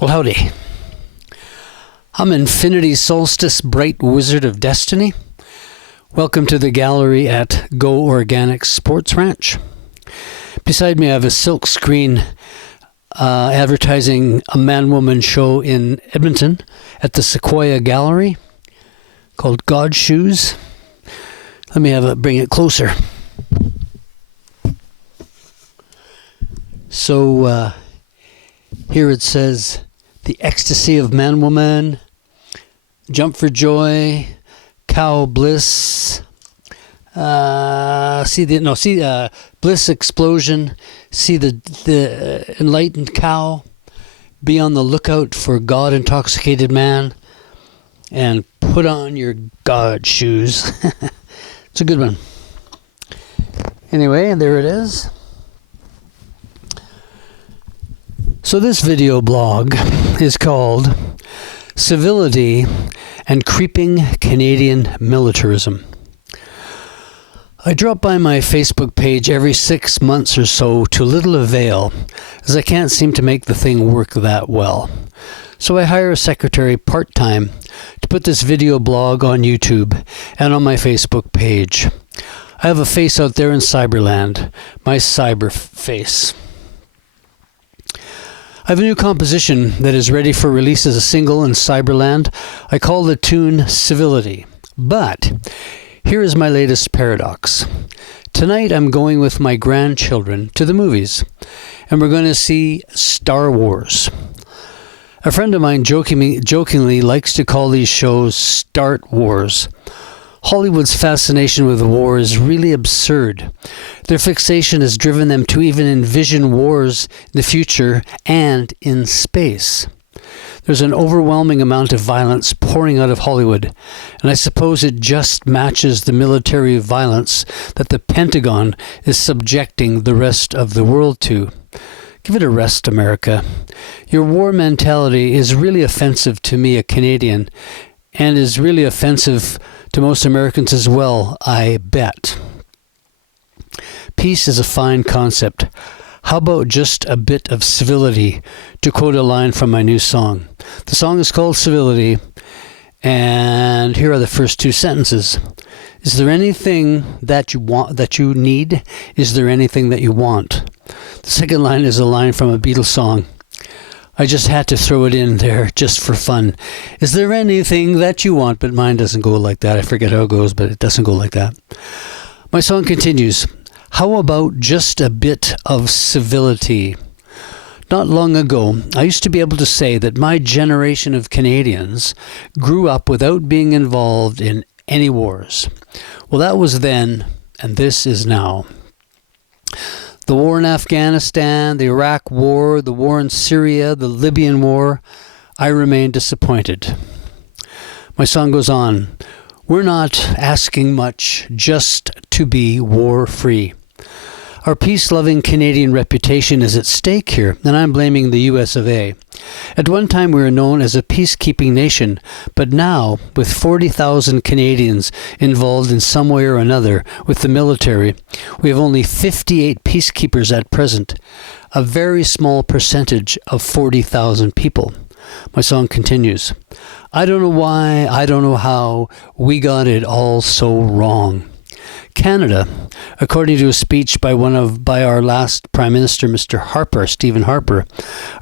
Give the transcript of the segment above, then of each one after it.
Well, howdy. I'm Infinity Solstice, Bright Wizard of Destiny. Welcome to the gallery at Go Organic Sports Ranch. Beside me, I have a silk screen advertising a man-woman show in Edmonton at the Sequoia Gallery called God Shoes. Let me bring it closer. So here it says, the ecstasy of man-woman, jump for joy, cow bliss, bliss explosion, see the enlightened cow, be on the lookout for God-intoxicated man, and put on your God shoes. It's a good one. Anyway, there it is. So this video blog is called Servility and Creeping Canadian Militarism. I drop by my Facebook page every 6 months or so to little avail, as I can't seem to make the thing work that well. So I hire a secretary part-time to put this video blog on YouTube and on my Facebook page. I have a face out there in Cyberland, my cyber face. I have a new composition that is ready for release as a single in Cyberland. I call the tune Servility. But here is my latest paradox. Tonight I'm going with my grandchildren to the movies, and we're going to see Star Wars. A friend of mine jokingly likes to call these shows Start Wars. Hollywood's fascination with war is really absurd. Their fixation has driven them to even envision wars in the future and in space. There's an overwhelming amount of violence pouring out of Hollywood, and I suppose it just matches the military violence that the Pentagon is subjecting the rest of the world to. Give it a rest, America. Your war mentality is really offensive to me, a Canadian, and is really offensive to most Americans as well, I bet. Peace is a fine concept. How about just a bit of civility, to quote a line from my new song? The song is called Servility, and here are the first two sentences. Is there anything that you want, that you need? Is there anything that you want? The second line is a line from a Beatles song. I just had to throw it in there just for fun. Is there anything that you want? But mine doesn't go like that. I forget how it goes, but it doesn't go like that. My song continues. How about just a bit of civility? Not long ago, I used to be able to say that my generation of Canadians grew up without being involved in any wars. Well, that was then, and this is now. The war in Afghanistan, the Iraq War, the war in Syria, the Libyan War, I remain disappointed. My song goes on. We're not asking much just to be war-free. Our peace-loving Canadian reputation is at stake here, and I'm blaming the US of A. At one time we were known as a peacekeeping nation, but now, with 40,000 Canadians involved in some way or another with the military, we have only 58 peacekeepers at present, a very small percentage of 40,000 people. My song continues. I don't know why, I don't know how, we got it all so wrong. Canada, according to a speech by our last Prime Minister, Mr. Harper, Stephen Harper,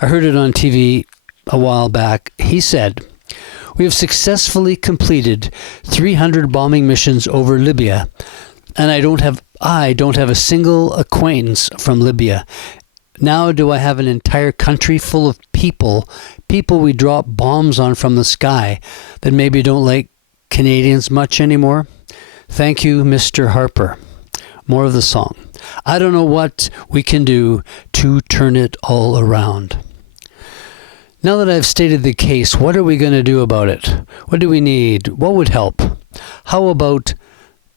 I heard it on TV a while back. He said, we have successfully completed 300 bombing missions over Libya, and I don't have a single acquaintance from Libya. Now do I have an entire country full of people we drop bombs on from the sky that maybe don't like Canadians much anymore? Thank you, Mr. Harper. More of the song. I don't know what we can do to turn it all around. Now that I've stated the case, what are we going to do about it? What do we need? What would help? How about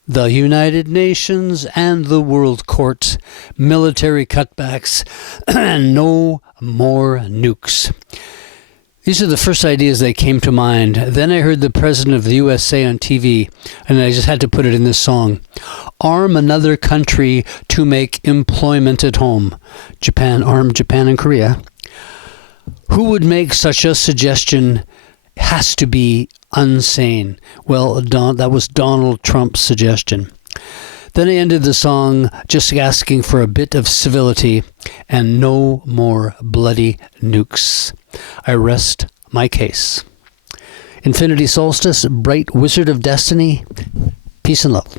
the United Nations and the World Court, military cutbacks, and no more nukes? These are the first ideas that came to mind. Then I heard the president of the USA on TV, and I just had to put it in this song. Arm another country to make employment at home. Japan, arm Japan and Korea. Who would make such a suggestion? Has to be insane. Well, that was Donald Trump's suggestion. Then I ended the song just asking for a bit of civility and no more bloody nukes. I rest my case. Infinity Solstice, bright wizard of destiny, peace and love.